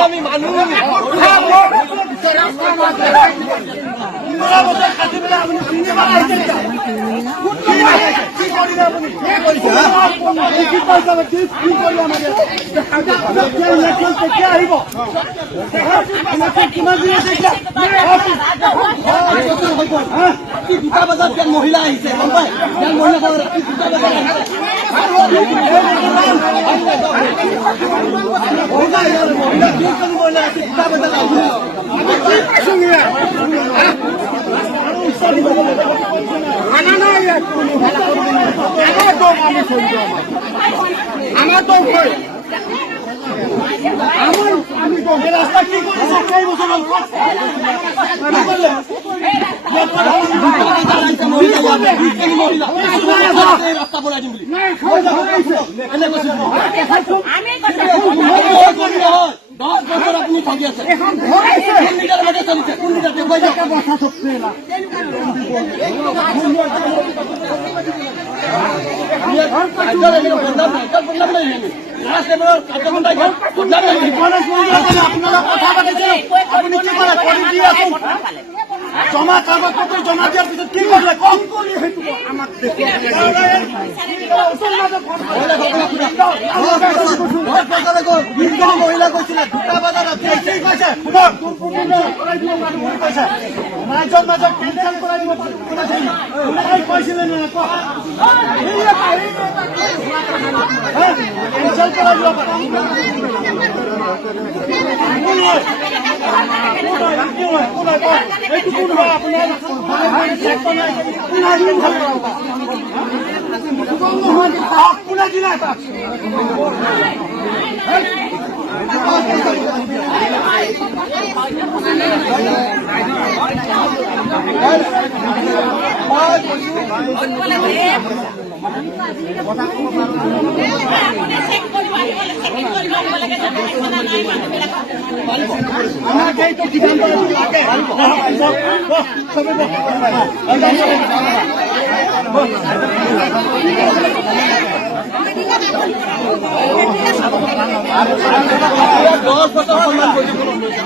আমি মানুহ দুটা বজাত মহিলা আহিছে গম পাই মহিলা আমার তো আমি রাস্তা কি করেছি কই বছর রাস্তা বলাই দিম আপনি ঠকি আছে চলিছে কোন জমা কাগজপত্র জমা দেওয়ার পিছত কি করলে কম করি মহিলা কৈছিলে দুটা বজাত মাজত মাজত কেঞ্চেল কৰাই দিব কৈছিলে কেঞ্চেল কৰাই দিব কোনে দিলে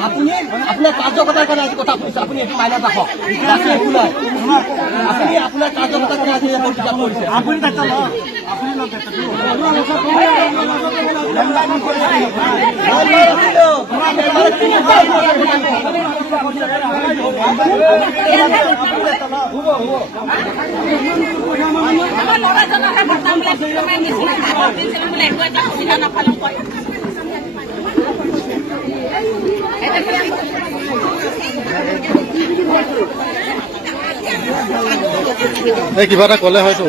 আপুনি আপোনাৰ কাৰ্যকতাৰ কাৰণে আজি কথা কৈছে আপুনি এইটো মাইনাত ৰাখক আপুনি আপোনাৰ কাৰ্যকতাৰ কাৰণে আজি কিতাপ কৰিছে আপুনি কিবা এটা ক'লে হয়তো